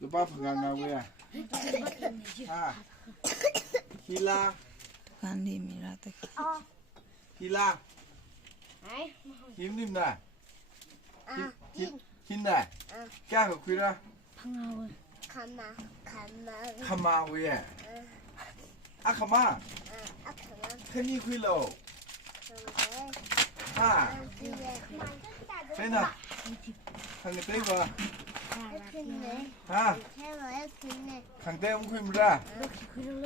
lupa pegang gue ya. Hila, दुकान नहीं मिला तो hila, him nim na, hin na, क्या हो खुरा? खमा वे है, आ खमा, खनी खुलो, हाँ, सेना, खंगे तेई बा, हाँ, खंगे तेई खुई मरा,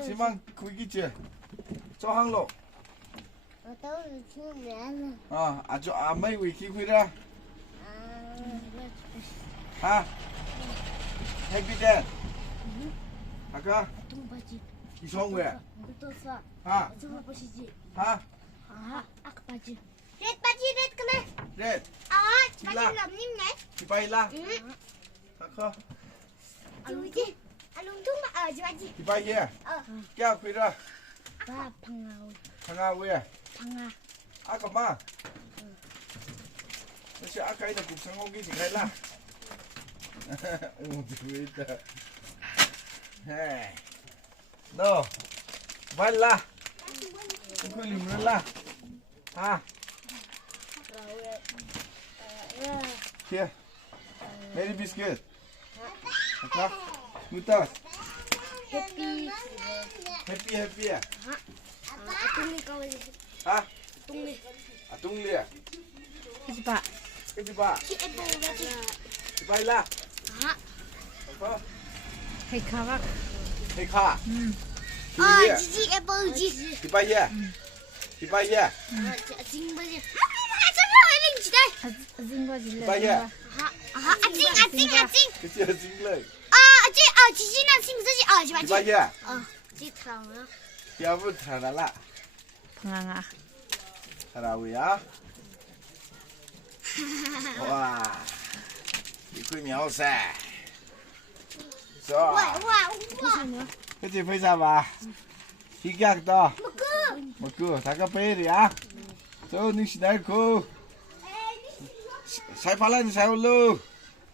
सिमां खुई किचे, चौहांग लो, 아주 아마이 위키 खुरा, हाँ, 해피댄, 아까 이성우야, हाँ, हाँ, Red baji red kena. red, Baji lam nim ne. 디바일라, 아까 Cuci. Alung tu mak baji. 디바이야, क्या खुरा? 바 방아우 방아우야, 방아 아까 마, 역시 아까 이다 국상고기 지갈라, 오 재밌다, 헤, 너, 말라, 그걸 눌러라, 아. Here, Mary biscuit. Okay, mutas. Happy. Happy ya. Atung ni kau baji. Ah, Atung ni. atung dia. 하지 마 Kerja ba? Si apple baji. Baiklah. Ha. Apa? hay 가봐 Hei kha. Ah, Dia. jiji apple ji. Dibayar. Dibayar. Asing baji. Asal ni jidai. 아징과 질러 Dibayar. Ha, asing. Kecil single. jiji na sing saji. Baji. Dibayar. Ji terang ya. Siapa terala? 방아가 Tarawih ya. Wah. Ikut miao sai. So. Wah. 그치 회사봐 희귀학다 먹고 다가빼리 야 저 닉시 날고 살팔라니 살올로